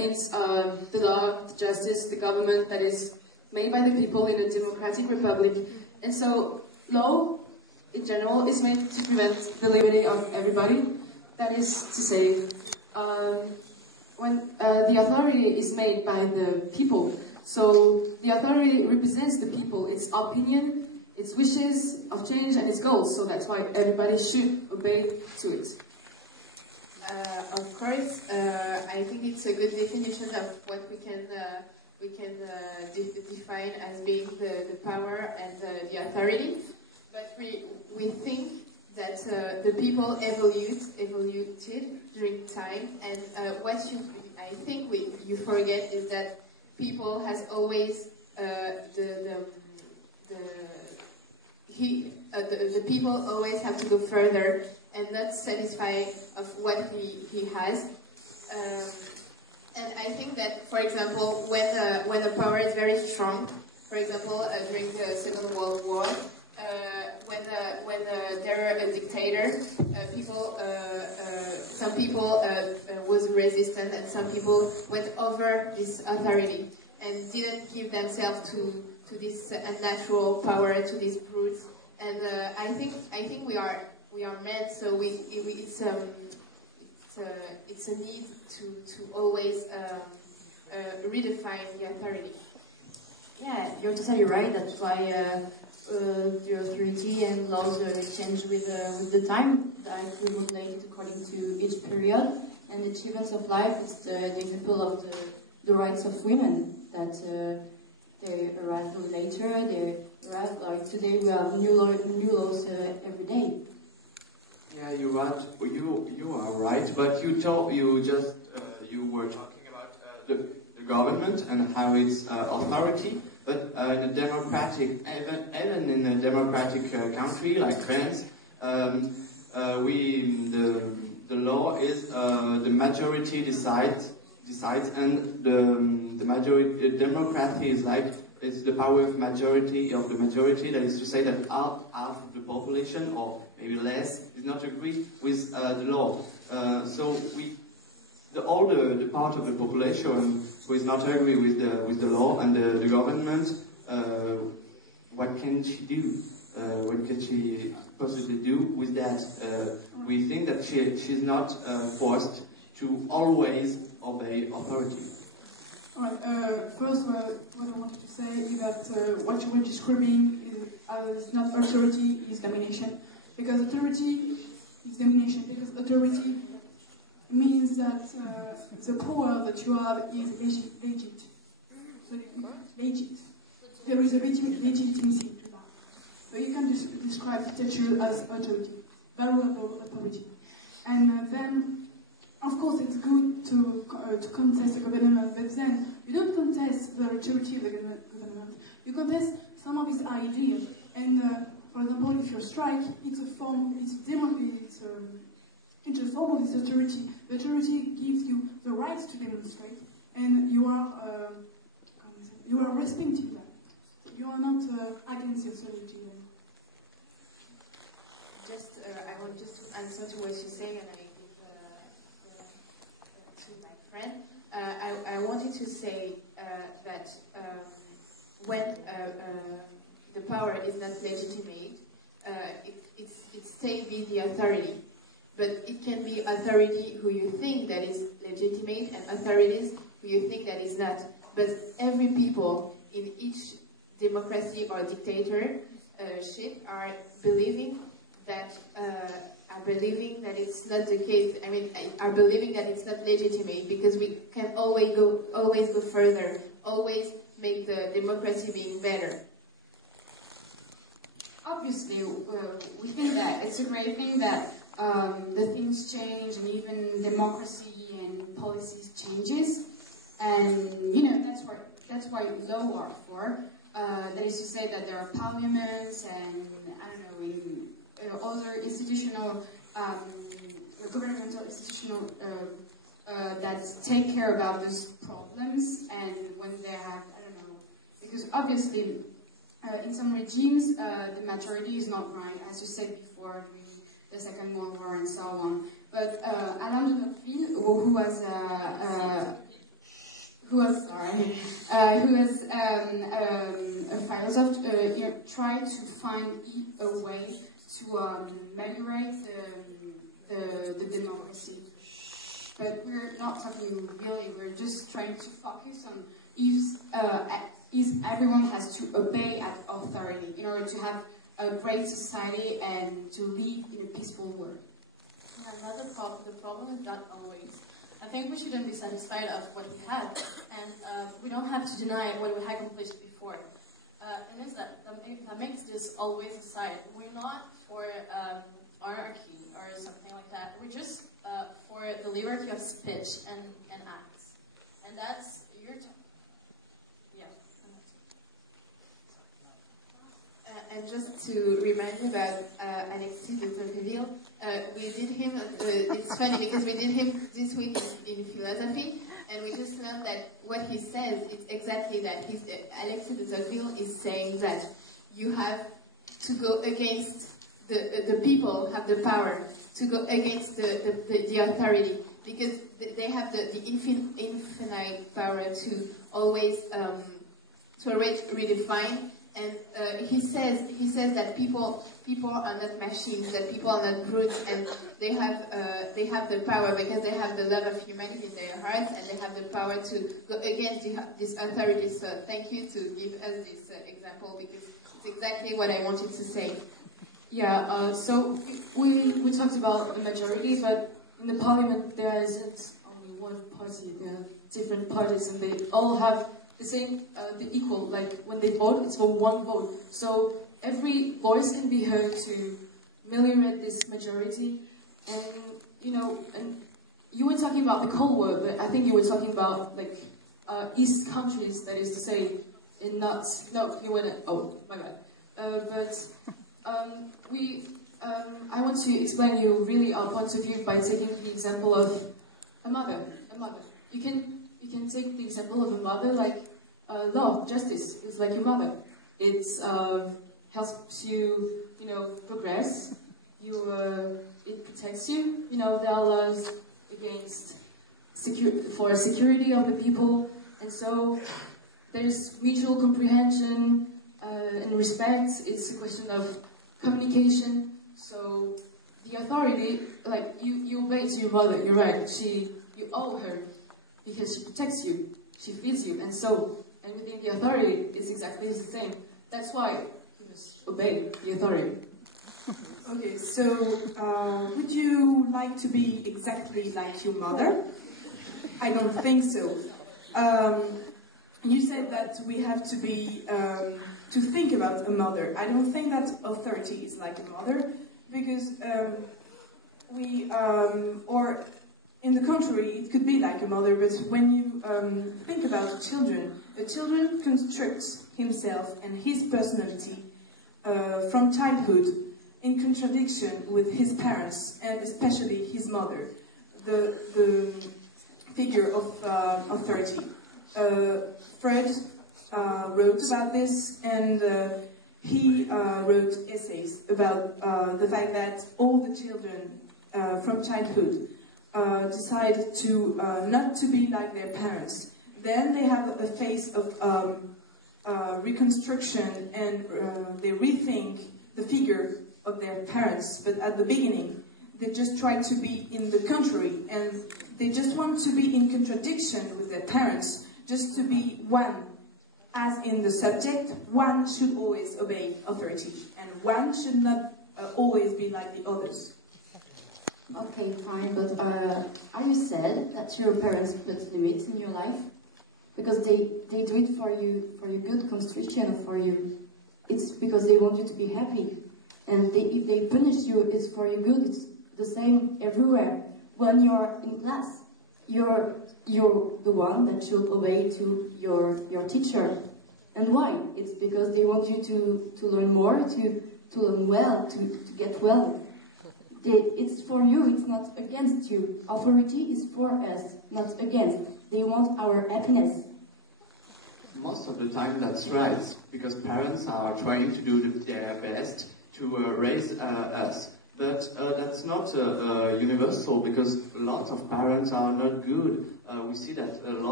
means the law, the justice, the government that is made by the people in a democratic republic. And so law, in general, is made to prevent the liberty of everybody. That is to say, when the authority is made by the people, so the authority represents the people, its opinion, its wishes of change, and its goals. So that's why everybody should obey to it. Of course, I think it's a good definition of what we can define as being the power and the authority. But we think that the people evoluted during time, and I think you forget is that people has always the people always have to go further and not satisfied of what he has. And I think that, for example, when a power is very strong, for example, during the Second World War, when there were a dictator, some people was resistant, and some people went over this authority and didn't give themselves to this unnatural power, to these brutes. And I think we are men, so it's a need to always redefine the authority. Yeah, you're totally right. That's why the authority and laws change with the time. That we regulate it according to each period. And the achievements of life, it's the example of the rights of women that they arrive later. They arrive like today. We have new laws every day. Yeah, you're right. You are right. But you were talking about the government and how it's authority. But in a democratic, even in a democratic country like France, the law is the majority decides, and the majority democracy is like it's the power of the majority. That is to say that half of the population, or maybe less, is not agree with the law. So all the part of the population who is not agree with the law and the government, what can she do? What can she possibly do with that? We think that she's not forced to always obey authority. First, what I wanted to say is that what you were describing is not authority, is domination. Because authority is domination. Because authority means that the power that you have is legit. So legit. There is a legitimacy to that. So you can describe dictatorship as authority, valuable authority. And then, of course, it's good to contest the government, but then you don't contest the authority of the government. You contest some of his ideas. And for example, if you strike, it's a form of this authority. The authority gives you the right to demonstrate, and you are respecting that. You are not against the authority. I want just to answer to what you say, and I give to my friend. I wanted to say that when the power is not legitimate, it stays with the authority. But it can be authority who you think that is legitimate and authorities who you think that is not. But every people in each democracy or dictatorship are believing that it's not the case. I mean, are believing that it's not legitimate, because we can always go further, always make the democracy being better. Obviously, we think that it's a great thing that the things change, and even democracy and policies changes, and that's why law are for. That is to say that there are parliaments and other institutional, governmental institutional that take care about those problems, and when they have because obviously in some regimes the majority is not right, as you said before, during the Second World War and so on. But Alain de Tocqueville, who was who is a philosopher, tried to find a way to ameliorate the democracy. But we're not talking really, we're just trying to focus on if everyone has to obey at authority in order to have a great society and to live in a peaceful world. Another problem, the problem is not always. I think we shouldn't be satisfied of what we have, and we don't have to deny what we had accomplished before. It is that makes this always aside. We're not for anarchy or something like that. We're just for the liberty of speech and acts. And that's your time. Yeah. And just to remind you about Alexis de Tocqueville, we did him, it's funny because we did him this week in philosophy, and we just learned that what he says is exactly that. Alexis de Tocqueville is saying that you have to go against the people have the power to go against the authority, because they have the infinite power to always redefine. And he says that people are not machines, that people are not brutes, and they have the power because they have the love of humanity in their hearts, and they have the power to go against this authority. So thank you to give us this example, because it's exactly what I wanted to say. Yeah, so we talked about the majority, but in the parliament there isn't only one party, there are different parties, and they all have the same, the equal, like when they vote, it's for one vote. So every voice can be heard to ameliorate this majority. And, and you were talking about the Cold War, but I think you were talking about, like, East countries, that is to say, you went, oh my god. I want to explain you really our point of view by taking the example of a mother. You can take the example of a mother, like law, justice is like your mother. It helps you, progress. It protects you. There are laws against for security of the people, and so there's mutual comprehension and respect. It's a question of communication. So the authority, like you obey to your mother. You're right. You owe her because she protects you, she feeds you, and within the authority, it's exactly the same. That's why you must obey the authority. Okay, so would you like to be exactly like your mother? I don't think so. You said that we have to be to think about a mother. I don't think that authority is like a mother, because or in the contrary, it could be like a mother. But when you think about children, a child constructs himself and his personality from childhood in contradiction with his parents, and especially his mother, the figure of authority. Fred wrote about this, and he wrote essays about the fact that all the children from childhood decide to not to be like their parents. Then they have a phase of reconstruction, and they rethink the figure of their parents. But at the beginning, they just try to be in the contrary, and they just want to be in contradiction with their parents, just to be one. As in the subject, one should always obey authority, and one should not always be like the others. Okay, fine, but are you sad that your parents put limits in your life? Because they do it for your good construction, for you. It's because they want you to be happy. And if they punish you, it's for your good. It's the same everywhere. When you're in class, you're the one that should obey to your teacher. And why? It's because they want you to learn more, to learn well, to get well. It's for you, it's not against you. Authority is for us, not against. They want our happiness. Most of the time that's right, because parents are trying to do their best to raise us. But that's not universal, because a lot of parents are not good. We see that a lot